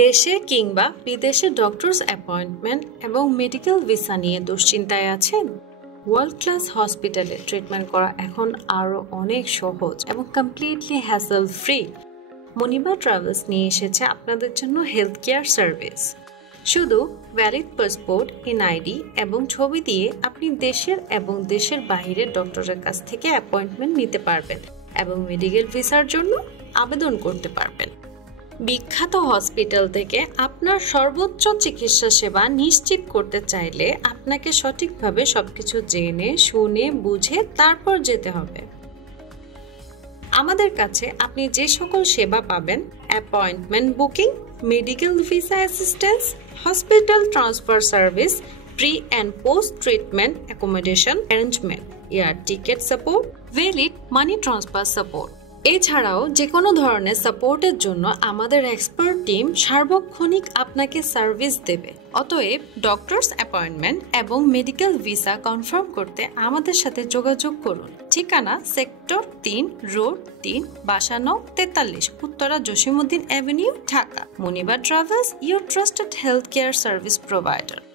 দেশে কিংবা বিদেশে ডক্টরস অ্যাপয়েন্টমেন্ট এবং মেডিকেল ভিসা নিয়ে দুশ্চিন্তায় আছেন? ওয়ার্ল্ড ক্লাস হসপিটালে ট্রিটমেন্ট করা এখন আরও অনেক সহজ এবং কমপ্লিটলি হ্যাসেল ফ্রি। মনিবা ট্রাভেলস নিয়ে এসেছে আপনাদের জন্য হেলথ কেয়ার সার্ভিস। শুধু ভ্যালিড পাসপোর্ট, এনআইডি এবং ছবি দিয়ে আপনি দেশের এবং দেশের বাইরের ডক্টরের কাছ থেকে অ্যাপয়েন্টমেন্ট নিতে পারবেন এবং মেডিকেল ভিসার জন্য আবেদন করতে পারবেন। বিখ্যাত হসপিটাল থেকে আপনার সর্বোচ্চ চিকিৎসা সেবা নিশ্চিত করতে চাইলে আপনাকে সঠিকভাবে সবকিছু জেনে শুনে বুঝে তারপর যেতে হবে। আমাদের কাছে আপনি যে সকল সেবা পাবেন, appointment booking, medical visa assistance, hospital transfer service, pre and post treatment accommodation arrangement, air ticket support, valid money transfer support. এছাড়াও যে কোনো ধরনের সাপোর্টের জন্য আমাদের এক্সপার্ট টিম সার্বক্ষণিক আপনাকে সার্ভিস দেবে। অতএব ডক্টরস অ্যাপয়েন্টমেন্ট এবং মেডিকেল ভিসা কনফার্ম করতে আমাদের সাথে যোগাযোগ করুন। ঠিকানা সেক্টর 3, রোড 3, বাসা নং 43, Uttara Jasimuddin avenue, Dhaka. Moniba travels, your trusted health care service provider.